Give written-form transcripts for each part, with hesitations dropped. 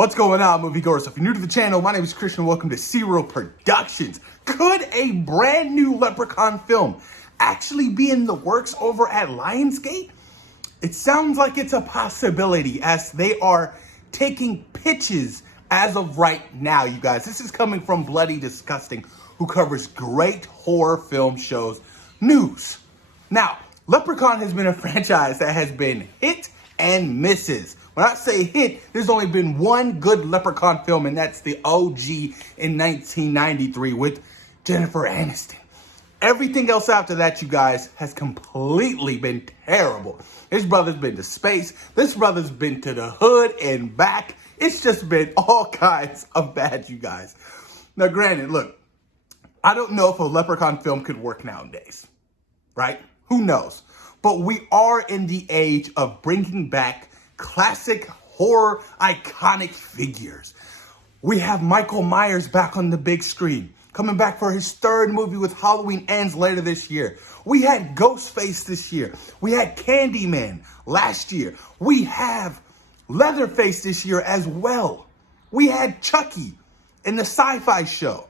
What's going on, moviegoers? If you're new to the channel, my name is Christian. Welcome to Serial Productions. Could a brand new Leprechaun film actually be in the works over at Lionsgate? It sounds like it's a possibility as they are taking pitches as of right now, you guys. This is coming from Bloody Disgusting, who covers great horror film shows news. Now, Leprechaun has been a franchise that has been hit and misses. When I say hit, there's only been one good Leprechaun film, and that's the OG in 1993 with Jennifer Aniston. Everything else after that, you guys, has completely been terrible. This brother's been to space. This brother's been to the hood and back. It's just been all kinds of bad, you guys. Now, granted, look, I don't know if a Leprechaun film could work nowadays, right? Who knows? But we are in the age of bringing back classic horror iconic figures. We have Michael Myers back on the big screen, coming back for his third movie with Halloween Ends later this year. We had Ghostface this year. We had Candyman last year. We have Leatherface this year as well. We had Chucky in the Sci-Fi Show.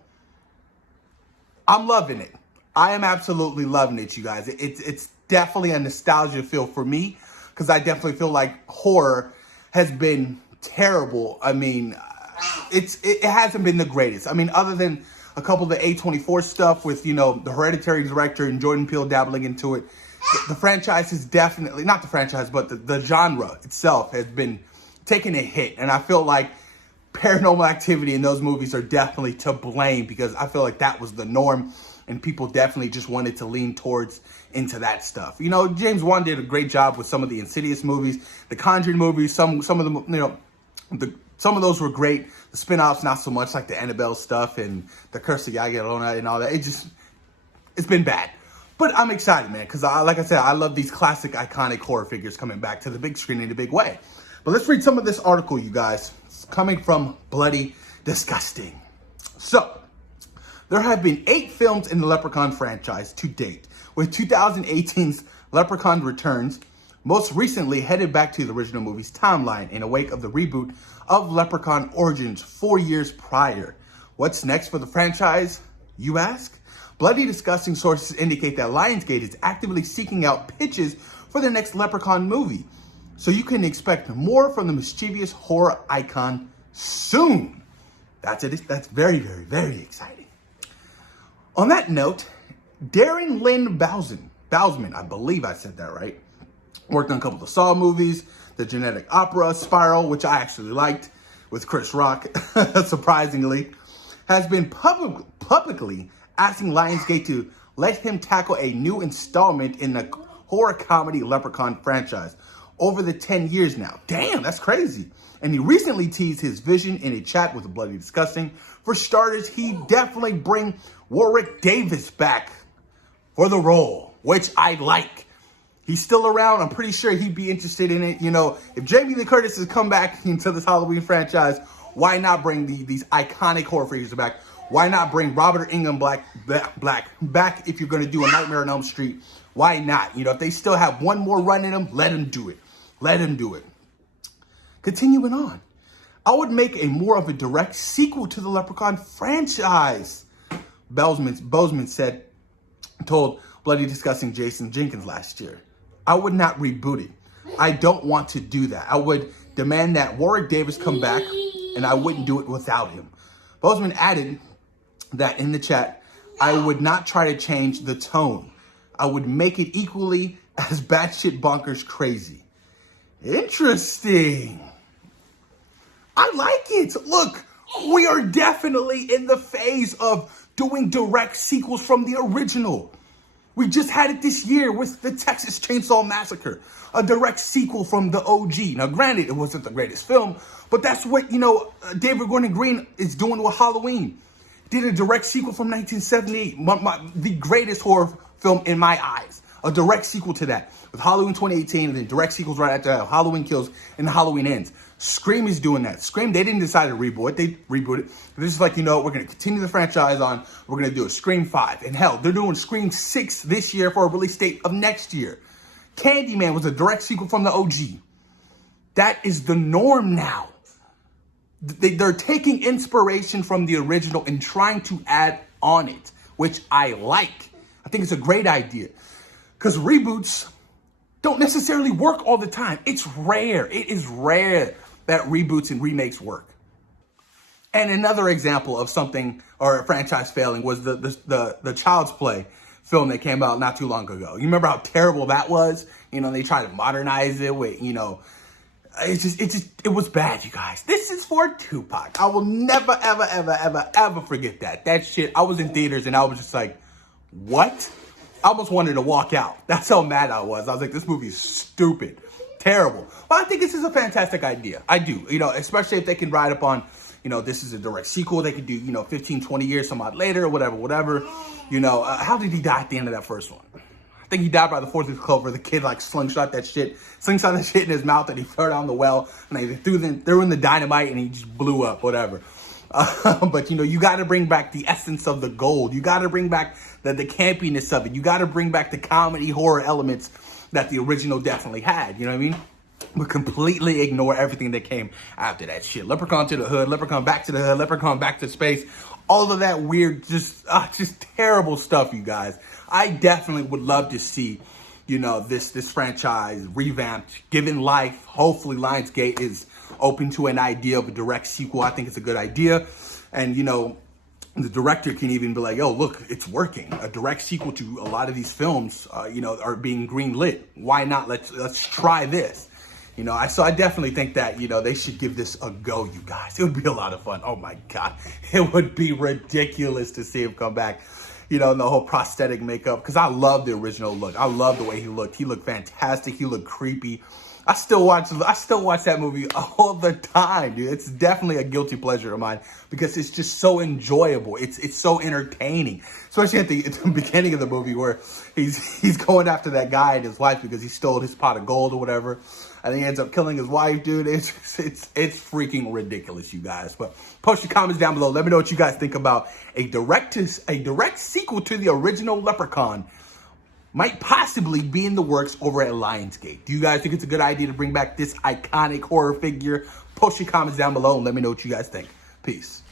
I'm loving it. I am absolutely loving it, you guys. It's definitely a nostalgia feel for me, because I definitely feel like horror has been terrible. I mean, it hasn't been the greatest. I mean, other than a couple of the A24 stuff with, you know, the Hereditary director and Jordan Peele dabbling into it, the franchise is definitely, not the franchise, but the genre itself has been taking a hit. And I feel like Paranormal Activity in those movies are definitely to blame, because I feel like that was the norm. And people definitely just wanted to lean towards into that stuff. You know, James Wan did a great job with some of the Insidious movies, the Conjuring movies. Some of them, you know, some of those were great. The spin-offs, not so much, like the Annabelle stuff and the Curse of La Llorona and all that. It's been bad. But I'm excited, man, because like I said, I love these classic, iconic horror figures coming back to the big screen in a big way. But let's read some of this article, you guys. It's coming from Bloody Disgusting. So, there have been 8 films in the Leprechaun franchise to date, with 2018's Leprechaun Returns most recently headed back to the original movie's timeline in the wake of the reboot of Leprechaun Origins 4 years prior. What's next for the franchise, you ask? Bloody Disgusting sources indicate that Lionsgate is actively seeking out pitches for their next Leprechaun movie, so you can expect more from the mischievous horror icon soon. That's very, very, very exciting. On that note, Darren Lynn Bousman, I believe I said that right, worked on a couple of the Saw movies, the Genetic Opera, Spiral, which I actually liked, with Chris Rock, surprisingly, has been publicly asking Lionsgate to let him tackle a new installment in the horror comedy Leprechaun franchise over the 10 years now. Damn, that's crazy. And he recently teased his vision in a chat with Bloody Disgusting. For starters, he definitely bring Warwick Davis back for the role, which I like. He's still around. I'm pretty sure he'd be interested in it. You know, if Jamie Lee Curtis has come back into this Halloween franchise, why not bring these iconic horror figures back? Why not bring Robert Ingham back if you're going to do a Nightmare on Elm Street? Why not? You know, if they still have one more run in them, let them do it. Let him do it. Continuing on, I would make a more of a direct sequel to the Leprechaun franchise, Bousman told Bloody Disgusting Jason Jenkins last year. I would not reboot it. I don't want to do that. I would demand that Warwick Davis come back, and I wouldn't do it without him. Bousman added that in the chat, I would not try to change the tone. I would make it equally as batshit bonkers crazy. Interesting. I like it. Look, we are definitely in the phase of doing direct sequels from the original. We just had it this year with the Texas Chainsaw Massacre, a direct sequel from the OG. Now, granted, it wasn't the greatest film, but that's what, you know, David Gordon Green is doing with Halloween. Did a direct sequel from 1978, the greatest horror film in my eyes. A direct sequel to that, with Halloween 2018, and then direct sequels right after that, Halloween Kills and Halloween Ends. Scream is doing that. Scream, they didn't decide to reboot it. They rebooted it. They're just like, you know, we're going to continue the franchise on. We're going to do a Scream 5. And hell, they're doing Scream 6 this year for a release date of next year. Candyman was a direct sequel from the OG. That is the norm now. they're taking inspiration from the original and trying to add on it, which I like. I think it's a great idea because reboots don't necessarily work all the time. It's rare. It is rare that reboots and remakes work. And another example of something or a franchise failing was the Child's Play film that came out not too long ago. You remember how terrible that was? You know, they tried to modernize it with, you know, it was bad, you guys. This is for Tupac. I will never, ever, ever, ever, ever forget that. That shit, I was in theaters and I was just like, what? I almost wanted to walk out. That's how mad I was. I was like, this movie is stupid, terrible. But I think this is a fantastic idea. I do, you know, especially if they can ride up on, you know, this is a direct sequel. They could do, you know, 15, 20 years, some odd later, whatever. You know, how did he die at the end of that first one? I think he died by the fourth clover. The kid like slingshot that shit in his mouth and he fell down the well and they threw in the dynamite and he just blew up, whatever. But you know, you got to bring back the essence of the gold. You got to bring back the campiness of it. You got to bring back the comedy horror elements that the original definitely had. You know what I mean? But completely ignore everything that came after that shit. Leprechaun to the hood, Leprechaun back to the hood, Leprechaun back to space. All of that weird, just terrible stuff, you guys. I definitely would love to see, you know, this franchise revamped, given life. Hopefully Lionsgate is open to an idea of a direct sequel. I think it's a good idea. And, you know, the director can even be like, yo, look, it's working. A direct sequel to a lot of these films, you know, are being greenlit. Why not? Let's try this. You know, so I definitely think that, you know, they should give this a go, you guys. It would be a lot of fun. Oh my God. It would be ridiculous to see him come back, you know, in the whole prosthetic makeup. Because I love the original look. I love the way he looked. He looked fantastic. He looked creepy. I still watch that movie all the time, dude. It's definitely a guilty pleasure of mine because it's just so enjoyable. It's so entertaining, especially at the beginning of the movie where he's going after that guy and his wife because he stole his pot of gold or whatever, and he ends up killing his wife, dude. It's freaking ridiculous, you guys. But post your comments down below. Let me know what you guys think about a direct sequel to the original Leprechaun. Might possibly be in the works over at Lionsgate. Do you guys think it's a good idea to bring back this iconic horror figure? Post your comments down below and let me know what you guys think. Peace.